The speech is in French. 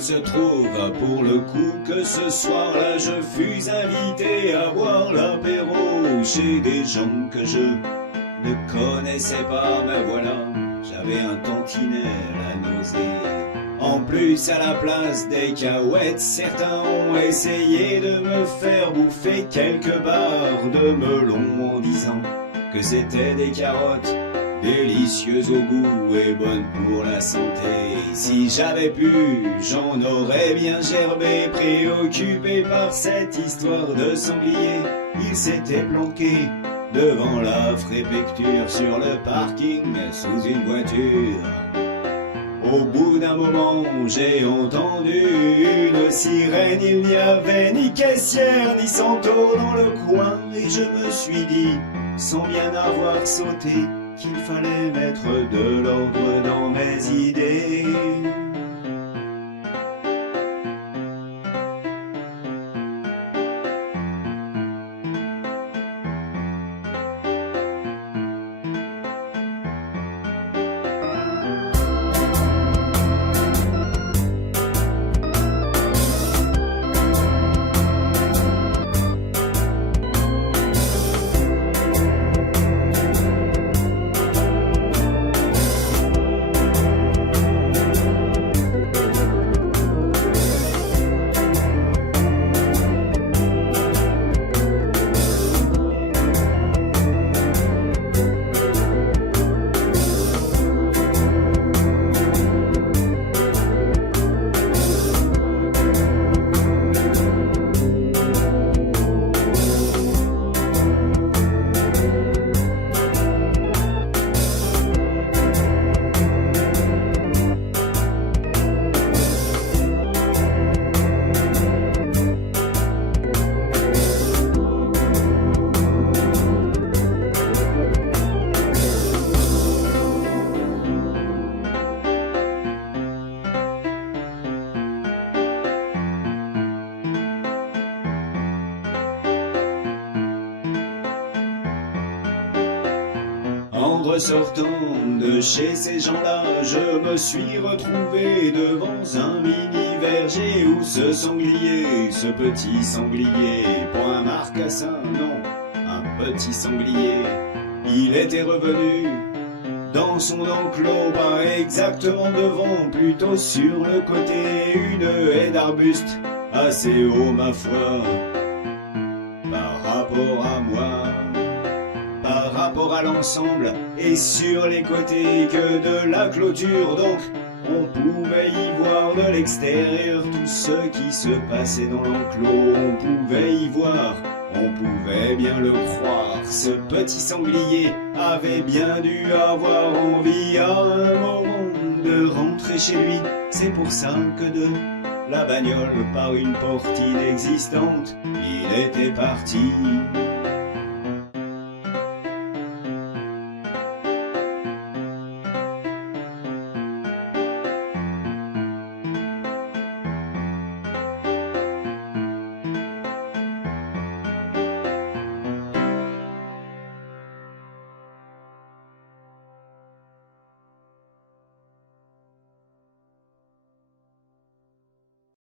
se trouve pour le coup que ce soir-là je fus invité à boire l'apéro chez des gens que je ne connaissais pas, mais voilà, j'avais un tantinet à la nausée. En plus, à la place des cahuètes, certains ont essayé de me faire bouffer quelques barres de melon en disant que c'était des carottes délicieuses au goût et bonnes pour la santé. Si j'avais pu, j'en aurais bien gerbé, préoccupé par cette histoire de sanglier. Il s'était planqué devant la préfecture sur le parking sous une voiture. Au bout d'un moment, j'ai entendu une sirène. Il n'y avait ni caissière ni centaure dans le coin, et je me suis dit, sans bien avoir sauté, qu'il fallait mettre de l'ordre dans mes idées. En ressortant de chez ces gens-là, je me suis retrouvé devant un mini-verger où ce sanglier, ce petit sanglier, pas un marcassin, non, un petit sanglier, il était revenu dans son enclos, pas exactement devant, plutôt sur le côté, une haie d'arbustes assez haut, ma foi, par rapport à moi. Par rapport à l'ensemble et sur les côtés que de la clôture, donc on pouvait y voir de l'extérieur tout ce qui se passait dans l'enclos. On pouvait y voir, on pouvait bien le croire, ce petit sanglier avait bien dû avoir envie à un moment de rentrer chez lui. C'est pour ça que de la bagnole par une porte inexistante, il était parti.